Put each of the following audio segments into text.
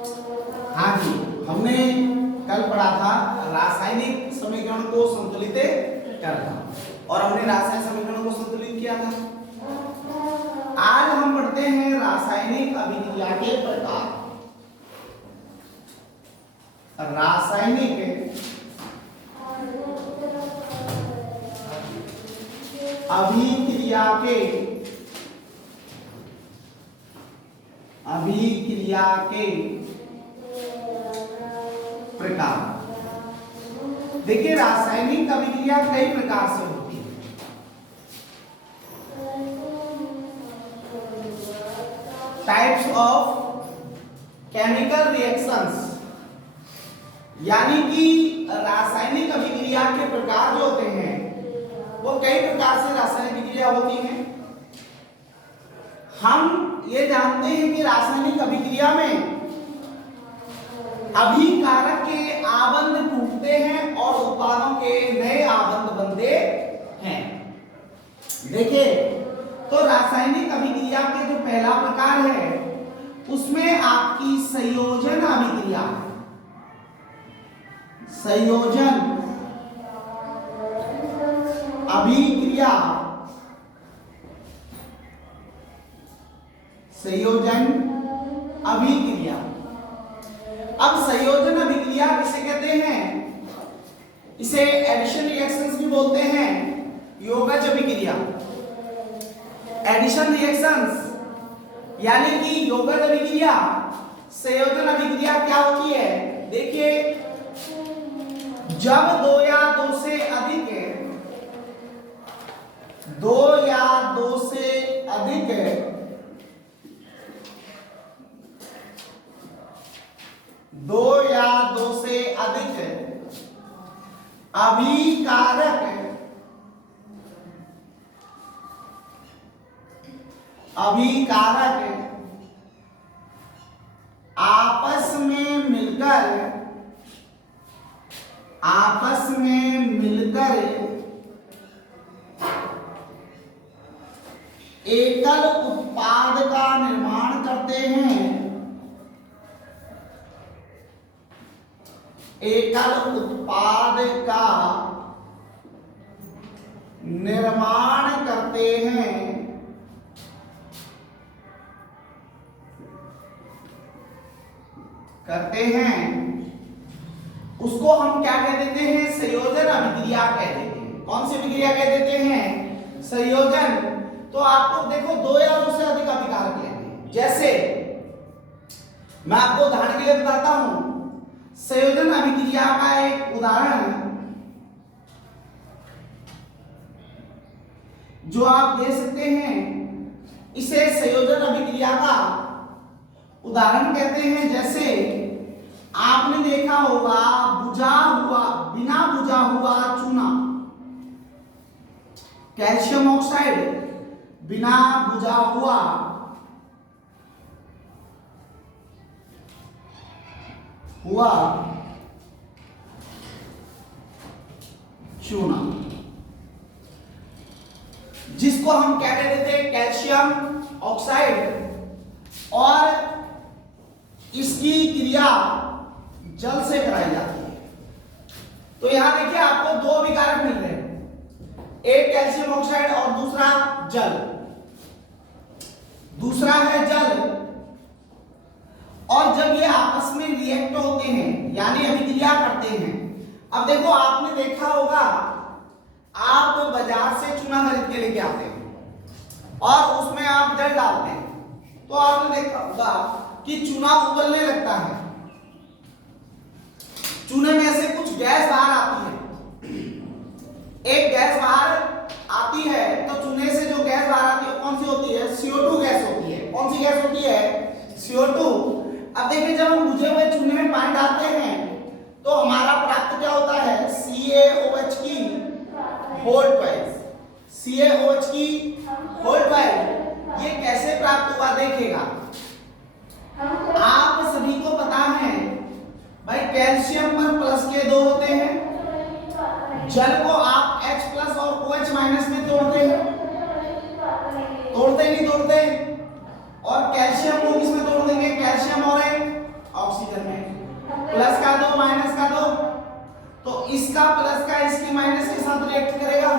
हाँ जी, हमने कल पढ़ा था रासायनिक समीकरण को संतुलित करना और हमने रासायनिक समीकरणों को संतुलित किया था। आज हम पढ़ते हैं रासायनिक अभिक्रिया के प्रकार। रासायनिक अभिक्रिया के प्रकार। देखिए, रासायनिक अभिक्रिया कई प्रकार से होती है। टाइप्स ऑफ केमिकल रिएक्शंस, यानी कि रासायनिक अभिक्रिया के प्रकार जो होते हैं वो कई प्रकार से रासायनिक अभिक्रिया होती हैं। हम ये जानते हैं कि रासायनिक अभिक्रिया में अभिकारक के आबंध टूटते हैं और उत्पादों के नए आबंध बनते हैं। देखिए, तो रासायनिक अभिक्रिया के जो पहला प्रकार है उसमें आपकी संयोजन अभिक्रिया, संयोजन अभिक्रिया, संयोजन अभिक्रिया। अब संयोजन अभिक्रिया किसे कहते हैं? इसे एडिशन रिएक्शंस भी बोलते हैं, योगज अभिक्रिया। एडिशन रिएक्शंस यानी कि योगज अभिक्रिया, संयोजन अभिक्रिया क्या होती है? देखिए, जब दो या दो से अधिक अभिकारक आपस में मिलकर एकल उत्पाद का निर्माण करते हैं, एकल उत्पाद का निर्माण करते हैं, उसको हम क्या कह देते हैं? संयोजन अभिक्रिया कह देते हैं। कौन सी अभिक्रिया कह देते हैं? संयोजन। तो आपको देखो, दो या दो से अधिक अभिकारक लेने हैं। जैसे मैं आपको उदाहरण के लिए बताता हूं, संयोजन अभिक्रिया का एक उदाहरण जो आप दे सकते हैं, इसे संयोजन अभिक्रिया का उदाहरण कहते हैं। जैसे आपने देखा होगा बिना बुझा हुआ चूना, कैल्शियम ऑक्साइड बिना बुझा हुआ चूना, जिसको हम क्या कह देते हैं? Calcium oxide. और इसकी क्रिया जल से कराई जाती है। तो यहां देखिए, आपको दो अभिकारक मिल रहे हैं, एक कैल्शियम ऑक्साइड और दूसरा जल। दूसरा है जल। और जब ये आपस में रिएक्ट होते हैं यानी अभिक्रिया करते हैं, अब देखो, आपने देखा होगा, आप बाजार से चूना खरीद के लेके आते हैं और उसमें आप जल डालते हैं, तो आपने देखा होगा कि चूना उबलने लगता है। चूने में से कुछ गैस बाहर आती है। एक गैस बाहर आती है तो चूने से जो गैस बाहर आती है कौन सी होती है? CO2 गैस होती है। कौन सी गैस होती है? CO2। अब देखिए, जब हम बुझे हुए चूने में पानी डालते हैं तो हमारा प्राप्त क्या होता है? CaOH की होल 12। CaOH की होल 12। ये कैसे प्राप्त हुआ देखिएगा। आप सभी को पता है भाई, कैल्शियम पर प्लस के दो होते हैं, जल को आप H+ और OH- में तोड़ते हैं, तोड़ते नहीं तोड़ते? और कैल्शियम को किसमें तोड़ देंगे? कैल्शियम और ऑक्सीजन साथ रिएक्ट करेगा।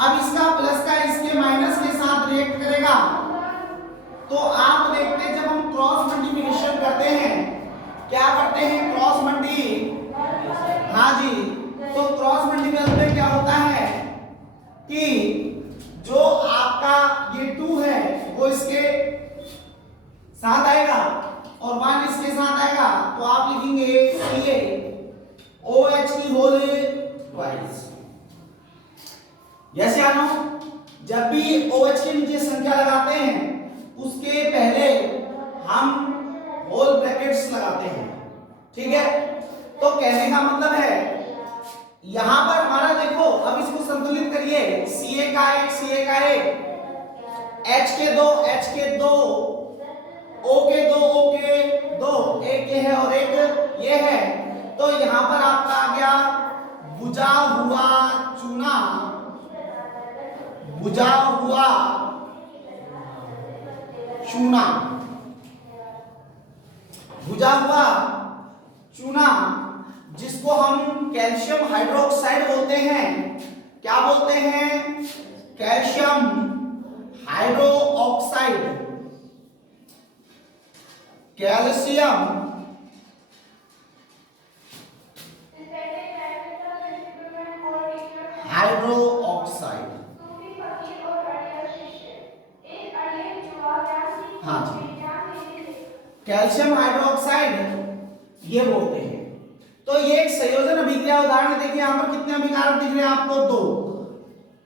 अब इसका प्लस का इसके माइनस के साथ रिएक्ट करेगा। तो आप देखते हैं जब हम क्रॉस मल्टीप्लिकेशन करते हैं, क्या करते हैं, क्रॉस मल्टी, हाँ जी, तो क्रॉस मल्टीप्लिकेशन में क्या होता है कि जो आपका ये 2 है वो इसके साथ आएगा और 1 इसके साथ आएगा, तो आप लिखेंगे CaOH की होल ट्वाइस। यस या नो? जब भी OH के नीचे संख्या लगाते हैं उसके पहले हम होल ब्रैकेट्स लगाते हैं, ठीक है। तो कहने का मतलब है यहां पर हमारा देखो, अब इसको संतुलित करिए, Ca का एक, H के 2, O के 2, एक ये है और एक ये है। तो यहां पर आपका आ गया बुझा हुआ चूना, बुझा हुआ चूना, बुझा हुआ चूना, जिसको हम कैल्शियम हाइड्रोक्साइड बोलते हैं। क्या बोलते हैं? Calcium hydroxide, calcium hydroxide. हाँ जी, कैल्शियम हाइड्रोक्साइड ये बोलते हैं। तो ये एक संयोजन अभिक्रिया उदाहरण देखिए, यहां पर कितने अभिकारक दिख रहे हैं आपको?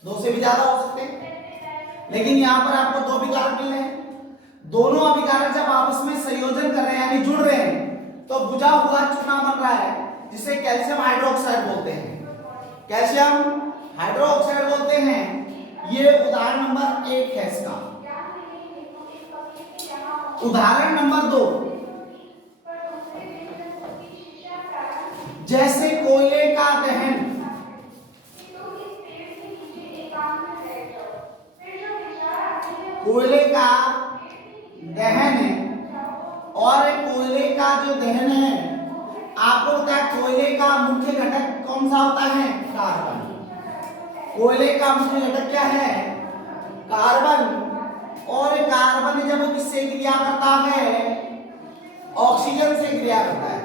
2 से भी ज्यादा हो सकते हैं, लेकिन यहां पर आपको 2 अभिकारक मिल रहे हैं। दोनों अभिकारक जब आपस में संयोजन कर रहे हैं यानी जुड़ रहे हैं तो बुझा हुआ चूना बन रहा है, जिसे कैल्शियम हाइड्रोक्साइड बोलते हैं, कैल्शियम हाइड्रोक्साइड बोलते हैं। ये उदाहरण नंबर 1 है इसका। उदाहरण नंबर 2, जैसे कोयले का दहन, कोयले का दहन है, और कोयले का जो दहन है आपको पता है कोयले का मुख्य घटक कौन सा होता है? कार्बन। कोयले का मुख्य घटक क्या है? कार्बन। और कार्बन जब किससे क्रिया करता है? ऑक्सीजन से क्रिया करता है।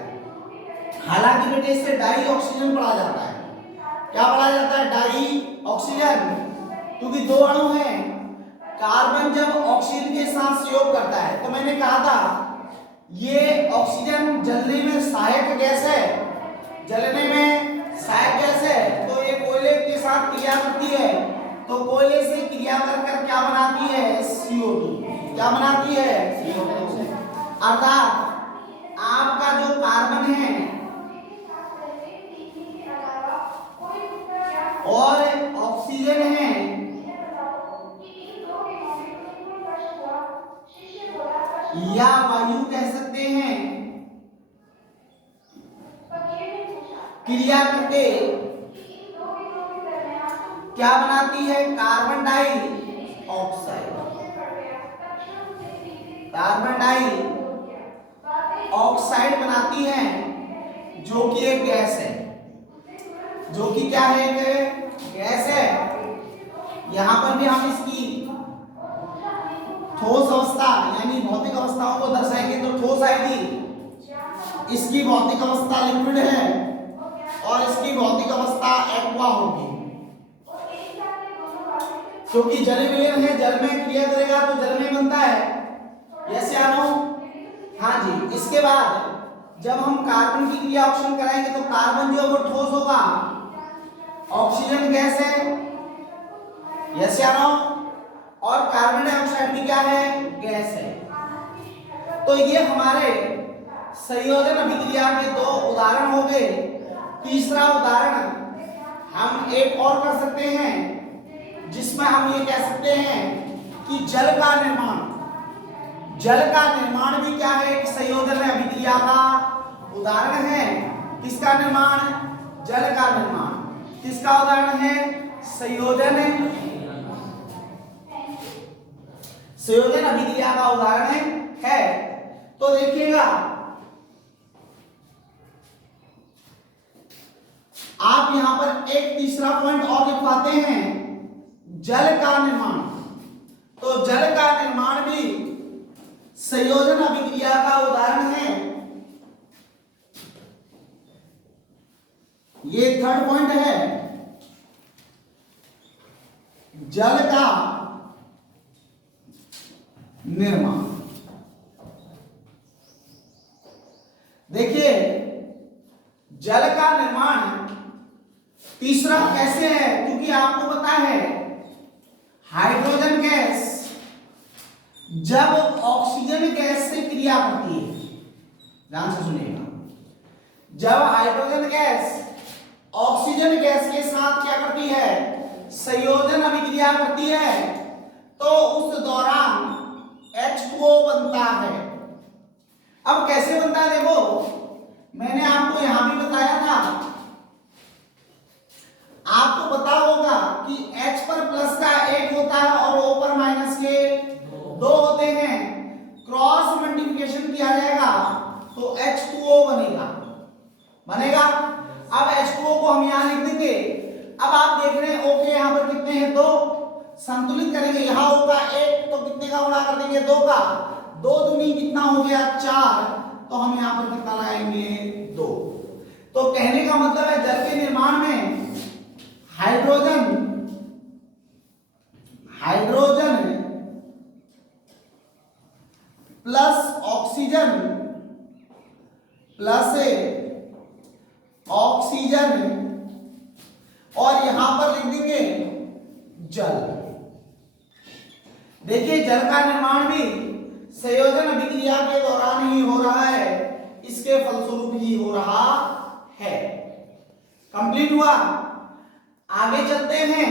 हालांकि बेटे इससे डाई ऑक्सीजन पढ़ा जाता है। क्या पढ़ा जाता है? डाई ऑक्सीजन, क्योंकि 2 अणु हैं। कार्बन जब ऑक्सीजन के साथ सहयोग करता है, तो मैंने कहा था ये ऑक्सीजन जलने में सहायक गैस है, जलने में सहायक गैस है, तो ये कोयले के साथ क्रिया करती है। तो कोयले से क्रिया कर क्या बनाती है? CO2। क्या बनाती है? CO2। अर्थात आपका जो कार्बन है और ऑक्सीजन है, या वायु कह सकते हैं, क्रिया करके क्या बनाती है? कार्बन डाई ऑक्साइड। कार्बन डाई ऑक्साइड बनाती है, जो कि एक गैस है, जो कि क्या है? एक गैस है। यहां पर भी हम इसकी ठोस अवस्था यानी भौतिक अवस्थाओं को दर्शाएंगे, तो ठोस आएगी, इसकी भौतिक अवस्था लिक्विड है और इसकी भौतिक अवस्था एक्वा होगी, क्योंकि जल विलयन है, जल में क्रिया करेगा तो जल में बनता है। यस या नो? हाँ जी। इसके बाद जब हम कार्बन की क्रिया ऑक्सीजन कराएंगे तो कार्बन जो है वो ठोस होगा, ऑक्सीजन गैस है। यस या नो? और कार्बन डाइऑक्साइड भी क्या है? गैस है। तो ये हमारे संयोजन अभिक्रिया के 2 उदाहरण हो गए। तीसरा उदाहरण हम एक और कर सकते हैं, जिसमें हम ये कह सकते हैं कि जल का निर्माण, जल का निर्माण भी क्या है? एक संयोजन अभिक्रिया का उदाहरण है। किसका निर्माण? जल का निर्माण। किसका उदाहरण है? संयोजन अभिक्रिया का उदाहरण है। तो देखिएगा आप यहां पर एक तीसरा पॉइंट और लिखवाते हैं, जल का निर्माण। तो जल का निर्माण भी संयोजन अभिक्रिया का उदाहरण है। ये थर्ड पॉइंट है, जल का निर्माण। देखिए जल का निर्माण तीसरा कैसे है, क्योंकि आपको पता है हाइड्रोजन गैस जब ऑक्सीजन गैस से क्रिया करती है, ध्यान से सुनिएगा, जब हाइड्रोजन गैस ऑक्सीजन गैस के साथ क्या करती है, संयोजन अभिक्रिया करती है, तो उस दौरान H2O बनता है। अब कैसे बनता है, देखो मैंने आपको यहां भी बताया था, आपको पता होगा कि H पर प्लस का एक होता है और O पर माइनस के दो होते हैं। क्रॉस मल्टीप्लिकेशन किया जाएगा तो H2O बनेगा। अब H2O को हम यहां लिख देंगे। अब आप देख रहे हैं O के यहां पर कितने हैं, दो। संतुलित करेंगे, यहां होगा एक तो कितने का गुणा कर देंगे, दो का। दो दूनी कितना हो गया, चार। तो हम यहां पर कितना लगाएंगे, दो। तो कहने का मतलब है जल के निर्माण में hydrogen plus oxygen plus oxygen और यहां पर लिख देंगे जल। देखिए जल का निर्माण भी संयोजन अभिक्रिया के दौरान ही हो रहा है, इसके फलस्वरूप ही हो रहा है। कंप्लीट हुआ, आगे चलते हैं।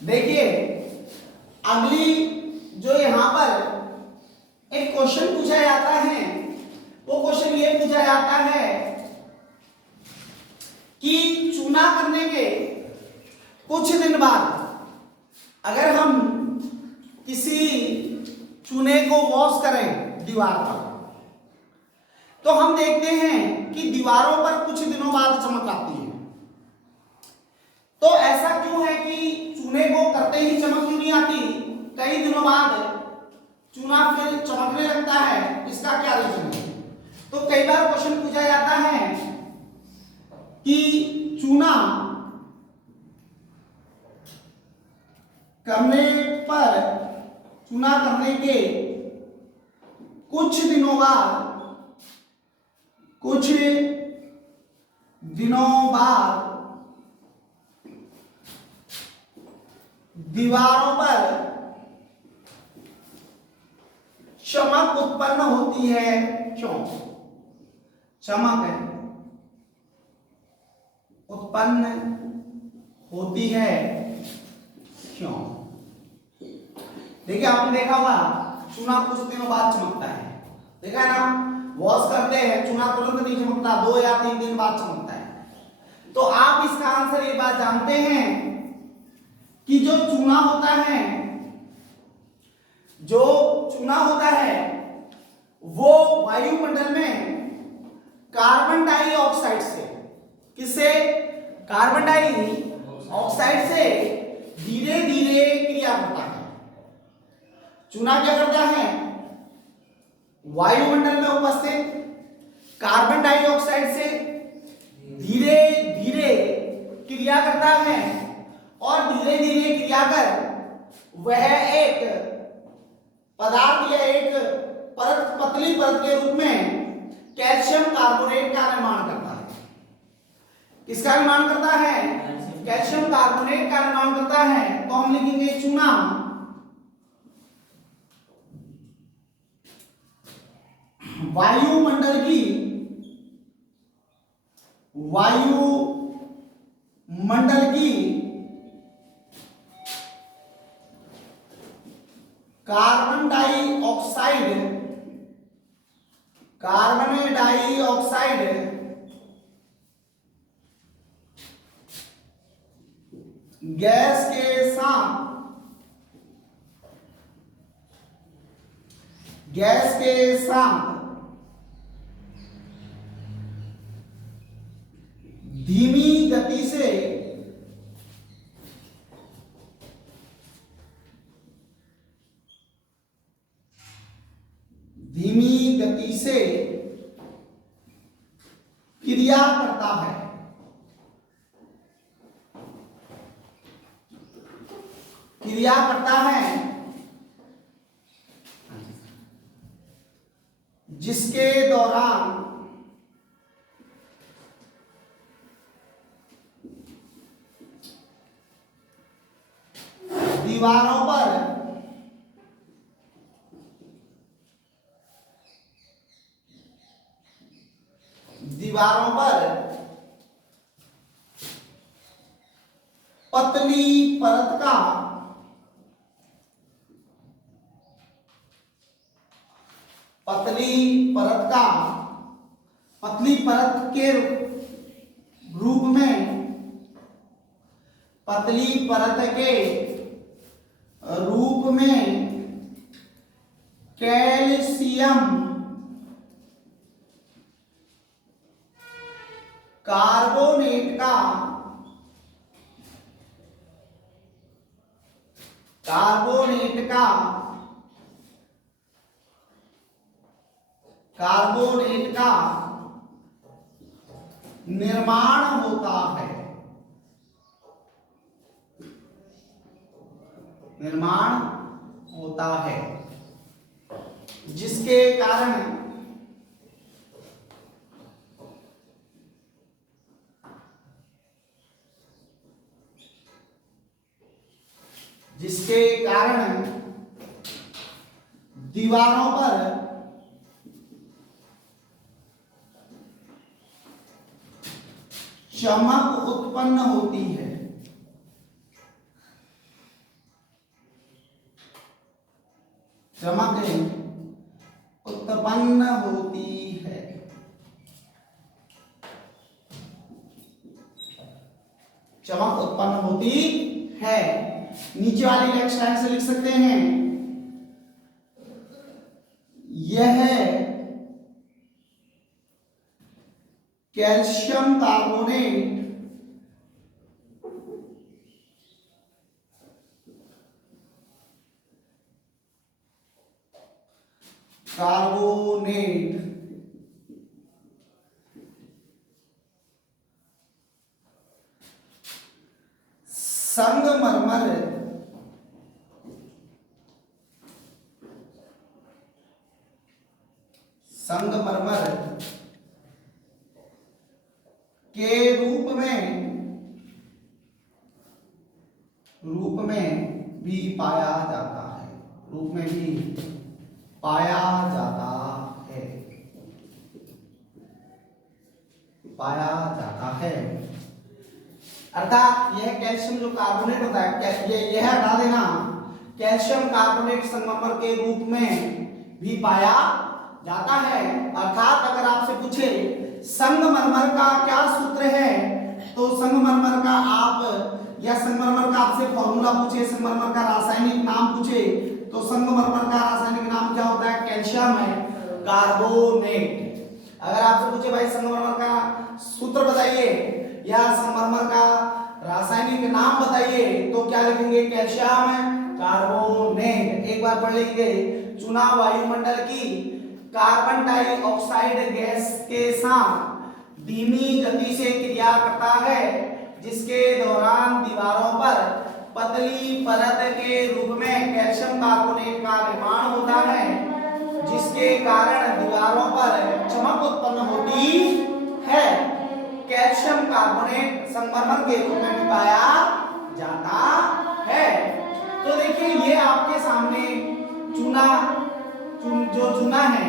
देखिए अगली जो यहां पर एक क्वेश्चन पूछा जाता है, वो क्वेश्चन ये पूछा जाता है कि चूना करने के कुछ दिन बाद अगर हम किसी चूने को वॉश करें दीवार पर, तो हम देखते हैं कि दीवारों पर कुछ दिनों बाद चमक आती है। तो ऐसा क्यों है कि चूने को करते ही चमक क्यों नहीं आती, कई दिनों बाद चूना फिर चमकने लगता है, इसका क्या रीजन है? तो कई बार क्वेश्चन पूछा जाता है कि चूना करने के कुछ दिनों बाद दीवारों पर चमक उत्पन्न होती है, क्यों? चमक उत्पन्न होती है क्यों? देखिए आपने देखा होगा चूना कुछ दिनों बाद चमकता है, देखा है ना, वॉश करते हैं चूना तुरंत नहीं चमकता, 2 या 3 दिन बाद चमकता है। तो आप इसका आंसर ये बात जानते हैं कि जो चूना होता है वो वायुमंडल में कार्बन डाइऑक्साइड से, किससे? कार्बन डाइऑक्साइड से धीरे धीरे क्रिया करता है। चूना क्या करता है, वायुमंडल में उपस्थित कार्बन डाइऑक्साइड से धीरे धीरे क्रिया करता है और धीरे धीरे क्रिया कर वह एक पदार्थ या एक परत, पतली परत के रूप में कैल्शियम कार्बोनेट का निर्माण करता है। किसका निर्माण करता है? कैल्शियम कार्बोनेट का निर्माण करता है। तो हम लिखेंगे चूना वायुमंडल की कार्बन डाइऑक्साइड गैस के साथ धीमी गति से क्रिया करता है। जिसके दौरान दीवारों पर पतली परत के रूप में कैल्शियम कार्बोनेट का निर्माण होता है जिसके कारण दीवारों पर चमक उत्पन्न होती है। चमक उत्पन्न होती है। नीचे वाली नेक्स्ट लाइन से लिख सकते हैं, यह कैल्शियम कार्बोनेट संगमरमर के रूप में भी पाया जाता है। अर्थात यह कैल्शियम जो कार्बोनेट होता है, यह हटा देना, कैल्शियम कार्बोनेट संगमरमर के रूप में भी पाया जाता है। अर्थात अगर आपसे पूछे संगमरमर का क्या सूत्र है, तो संगमरमर का आपसे फॉर्मूला पूछे, संगमरमर का रासायनिक नाम पूछे, तो संगमरमर का रासायनिक नाम क्या होता है? कैल्शियम है कार्बोनेट। अगर आपसे पूछे भाई संगमरमर का सूत्र बताइए या संगमरमर का रासायनिक नाम बताइए, तो क्या लिखेंगे? Calcium carbonate. एक बार पढ़ लेंगे, चुना वायुमंडल की कार्बन डाइऑक्साइड गैस के साथ धीमी गति से क्रिया करता है, जिसके दौरान दीवारों पर पतली परत के रूप में कैल्शियम कार्बोनेट का निर्माण होता है, जिसके कारण दीवारों पर चमक उत्पन्न होती है। कैल्शियम कार्बोनेट संगमरमर के रूप में भी पाया जाता है। तो देखिए ये आपके सामने चूना है,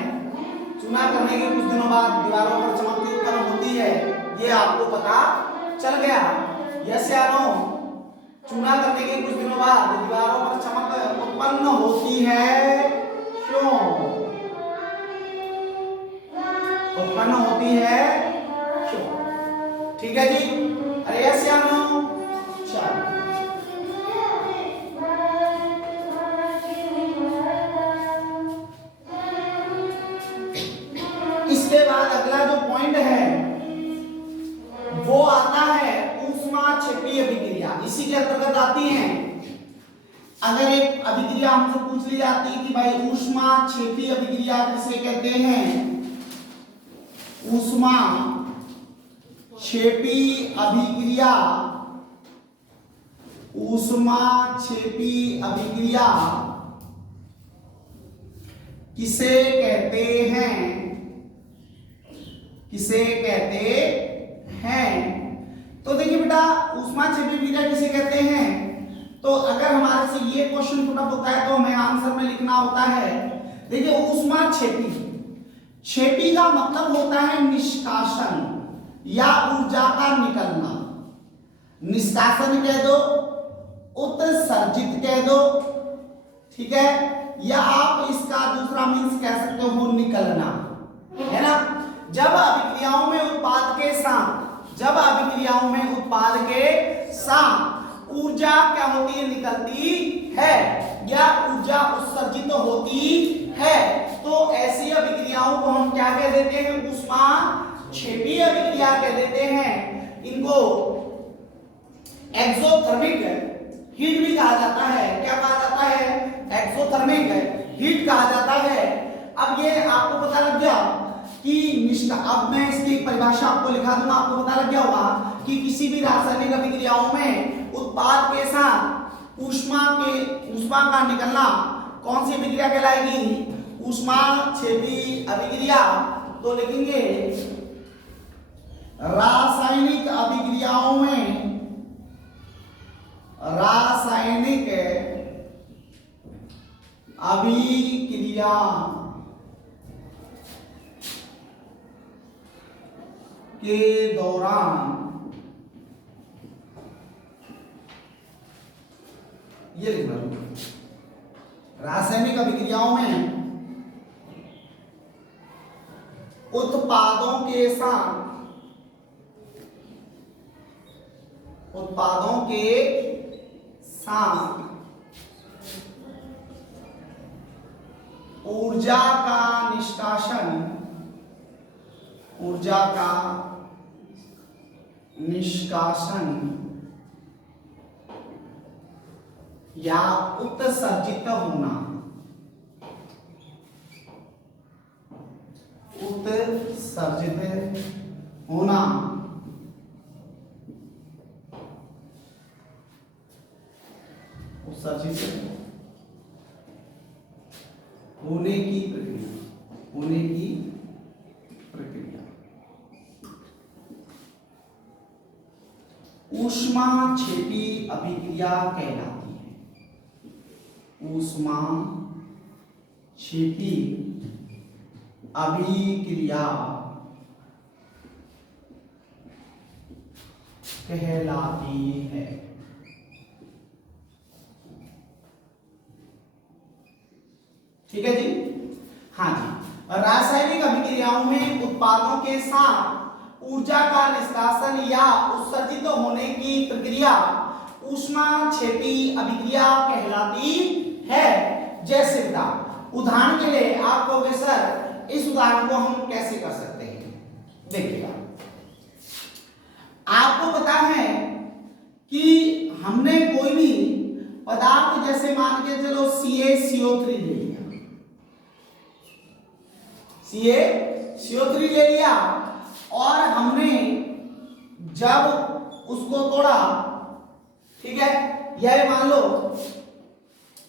चूना करने के कुछ दिनों बाद दीवारों पर चमक उत्पन्न होती है, ये आपको पता चल गया। यस या नो? चूना करने के कुछ दिनों बाद दीवारों पर चमक उत्पन्न होती है अगर एक अभिक्रिया हमसे पूछ ली जाती कि भाई ऊष्मा क्षेपी अभिक्रिया किसे कहते हैं, ऊष्मा क्षेपी अभिक्रिया, ऊष्मा क्षेपी अभिक्रिया किसे कहते हैं, किसे कहते हैं। तो देखिए बेटा ऊष्मा क्षेपी अभिक्रिया किसे कहते हैं, तो अगर हमारे से ये क्वेश्चन पुट अप होता है तो हमें आंसर में लिखना होता है, देखिए ऊष्मा क्षेपी, क्षेपी का मतलब होता है निष्कासन या ऊर्जा का निकलना, निष्कासन कह दो, उत्सर्जित कह दो, ठीक है, या आप इसका दूसरा मीन्स कह सकते हो निकलना, है ना। जब अभिक्रियाओं में उत्पाद के साथ, जब अभिक्रियाओं में उत्पाद के साथ ऊर्जा क्या होती है, निकलती है, या ऊर्जा उत्सर्जित होती है, तो ऐसी अभिक्रियाओं को हम क्या कह देते हैं, ऊष्मा क्षेपी अभिक्रिया कह देते हैं। इनको एक्सोथर्मिक हीट भी कहा जाता है। क्या कहा जाता है, एक्सोथर्मिक हीट कहा जाता है। अब ये आपको पता लग गया कि अब मैं इसकी परिभाषा आपको लिखा दूंगा, आपको पता लग गया होगा कि किसी भी रासायनिक अभिक्रियाओं में उत्पाद के साथ ऊष्मा का निकलना कौन सी अभिक्रिया कहलाएगी, ऊष्मा क्षेपी अभिक्रिया। तो लिखेंगे रासायनिक अभिक्रियाओं में, रासायनिक अभिक्रिया के दौरान, ये लिखना, रासायनिक अभिक्रियाओं में उत्पादों के साथ, उत्पादों के साथ ऊर्जा का निष्कासन, ऊर्जा का निष्कासन या उत्सर्जित होना, उत्सर्जित होना, उत्सर्जित होने की प्रक्रिया, होने की प्रक्रिया ऊष्मा क्षेपी अभिक्रिया कहलाती है। ऊष्मा क्षेपी अभिक्रिया कहलाती है। ठीक है जी, हाँ जी। रासायनिक अभिक्रियाओं में उत्पादों के साथ ऊर्जा का निष्कासन या उत्सर्जित होने की प्रक्रिया ऊष्मा क्षेपी अभिक्रिया कहलाती है। जैसे बेटा उदाहरण के लिए आप कहोगे सर इस उदाहरण को हम कैसे कर सकते हैं, देखिएगा आपको पता है कि हमने कोई भी पदार्थ जैसे मान के चलो CaCO3 ले लिया, CaCO3 ले लिया और हमने जब उसको तोड़ा, ठीक है, यह मान लो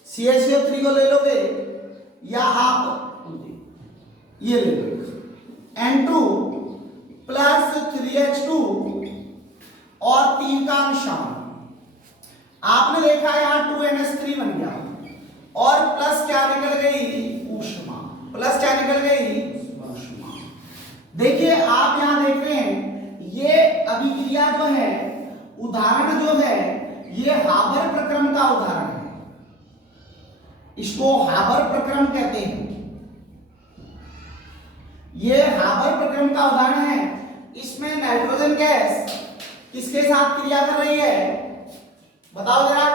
CaCO3 को ले लोगे या आप ये ले लो N2 प्लस 3H2 और 3 का निशान, आपने देखा यहां 2NH3 बन गया और प्लस क्या निकल गई, ऊष्मा, प्लस क्या निकल गई, ऊष्मा। देखिए आप यहां देख रहे हैं ये अभिक्रिया जो है, उदाहरण जो है ये हाबर प्रक्रम का उदाहरण है, इसको हाबर प्रक्रम कहते हैं। ये हाबर प्रक्रम का उदाहरण है। इसमें नाइट्रोजन गैस किसके साथ क्रिया कर रही है, बताओ जरा,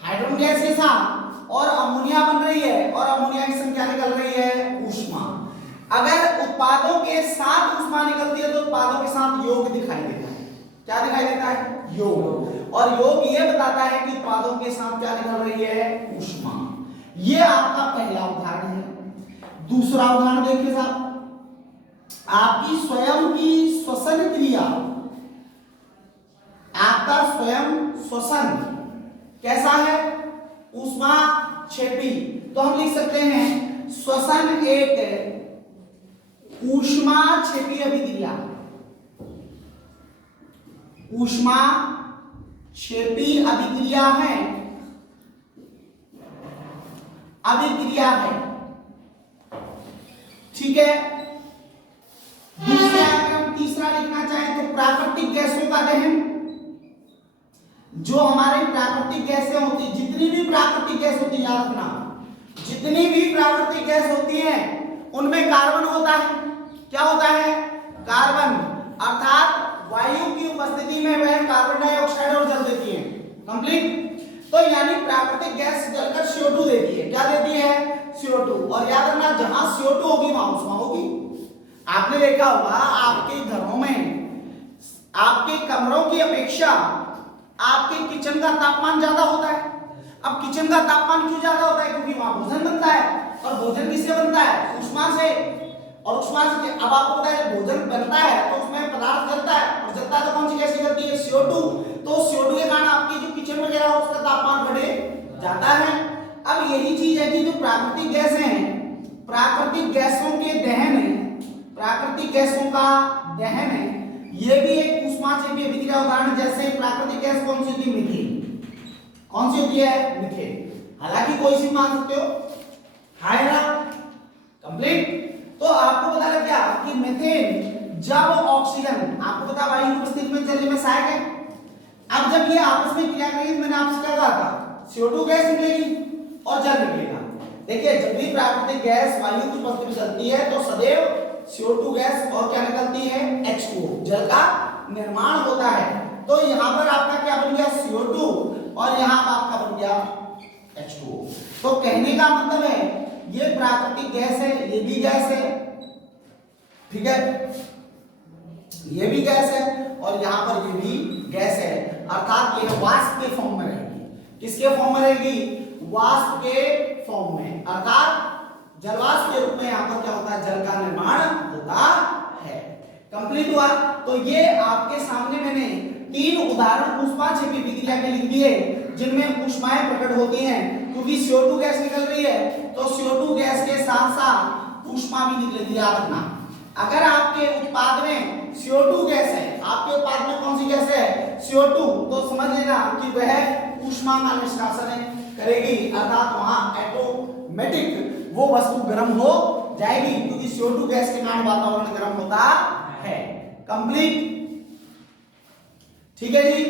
हाइड्रोजन गैस के साथ, और अमोनिया बन रही है और अमोनिया की संख्या निकल रही है ऊष्मा। अगर उत्पादों के साथ ऊष्मा निकलती है तो उत्पादों के साथ योग दिखाई देता है। क्या दिखाई देता है, योग, और योग ये बताता है कि उत्पादों के साथ क्या निकल रही है, ऊष्मा। ये आपका पहला उदाहरण है। दूसरा उदाहरण देखिए साहब, आपकी स्वयं की श्वसन क्रिया, आपका स्वयं श्वसन कैसा है, ऊष्मा क्षेपी। तो हम लिख सकते हैं श्वसन एक ऊष्मा क्षेपी अभिक्रिया, ऊष्मा क्षेपी अभिक्रिया है, अभिक्रिया है, ठीक है। दूसरा अगर हम तीसरा लिखना चाहें तो प्राकृतिक गैसों का दहन। जो हमारे प्राकृतिक गैसें होती, जितनी भी प्राकृतिक गैस होती है, याद रखना, जितनी भी प्राकृतिक गैस होती है उनमें कार्बन होता है। क्या होता है, कार्बन, अर्थात वायु की उपस्थिति में वह कार्बन डाइऑक्साइड और जल देती है। कंप्लीट। तो यानी प्राकृतिक गैस जलकर CO2 देती है। क्या देती है, CO2। और याद रखना, जहां CO2 होगी वहां ऊष्मा होगी। आपने देखा होगा आपके घरों में, आपके कमरों की अपेक्षा आपके किचन का तापमान ज्यादा होता है। अब किचन का तापमान क्यों ज्यादा होता है, क्योंकि वहां भोजन बनता है, और भोजन किससे बनता है, ऊष्मा से। और ऊष्मा से अब आपको पता है भोजन बनता है तो उसमें पदार्थ जलता है, और जलता है तो कौन सी गैस निकलती है, CO2। तो CO2 के कारण आपकी जो किचन वगैरह है उसका तापमान बढ़े जाता है। अब यही चीज है कि जो प्राकृतिक गैसें हैं, प्राकृतिक गैसों के दहन, प्राकृतिक गैसों का दहन है, ये भी एक ऊष्माक्षेपी अभिक्रिया उदाहरण। जैसे प्राकृतिक गैस कौन सी होती है, मीथेन। कौन सी होती है, मीथेन। हालांकि कोई सी मान सकते हो, है ना। कंप्लीट। तो आपको पता लग गया कि मीथेन जब ऑक्सीजन, आपको पता वायु की उपस्थिति में जलने में सहायक है। अब जब ये आपस में क्रिया करेंगे, मैंने आपसे क्या कहा था, CO2 गैस निकलेगी और जल निकलेगा। देखिए जब भी प्राकृतिक गैस वायु की उपस्थिति में चलती है तो सदैव CO2 गैस और क्या निकलती है, H2O, जल का निर्माण होता है। तो यहाँ पर आपका क्या बन गया, CO2, और यहाँ पर आपका बन गया H2O। तो कहने का मतलब है ये प्राकृतिक गैस है, ये भी गैस है, ठीक है, ये भी गैस है, और यहाँ पर ये भी गैस है। अर्थात ये वाष्प के फॉर्म में रहेगी। किसके फॉर्म में रहेगी, वाष्प के फॉर्म में, अर्थात जलवाष्प के रूप में यहाँ पर क्या होता है, जल का निर्माण होता है। कंप्लीट हुआ। तो ये आपके सामने मैंने 3 उदाहरण ऊष्माक्षेपी अभिक्रिया के लिख दिए जिनमें ऊष्माएं प्रकट होती हैं। क्योंकि CO2 गैस निकल रही है तो CO2 गैस के साथ साथ ऊष्मा भी निकलेगी। याद रखना, अगर आपके उत्पाद में CO2 गैस है, आपके उत्पाद में कौन सी गैस है, CO2, तो समझ लेना कि वह ऊष्मा का निष्कासन करेगी, अर्थात वहां ऑटोमेटिक वो वस्तु गर्म हो जाएगी, क्योंकि CO2 गैस के कारण वातावरण गर्म होता है। कंप्लीट, ठीक है जी।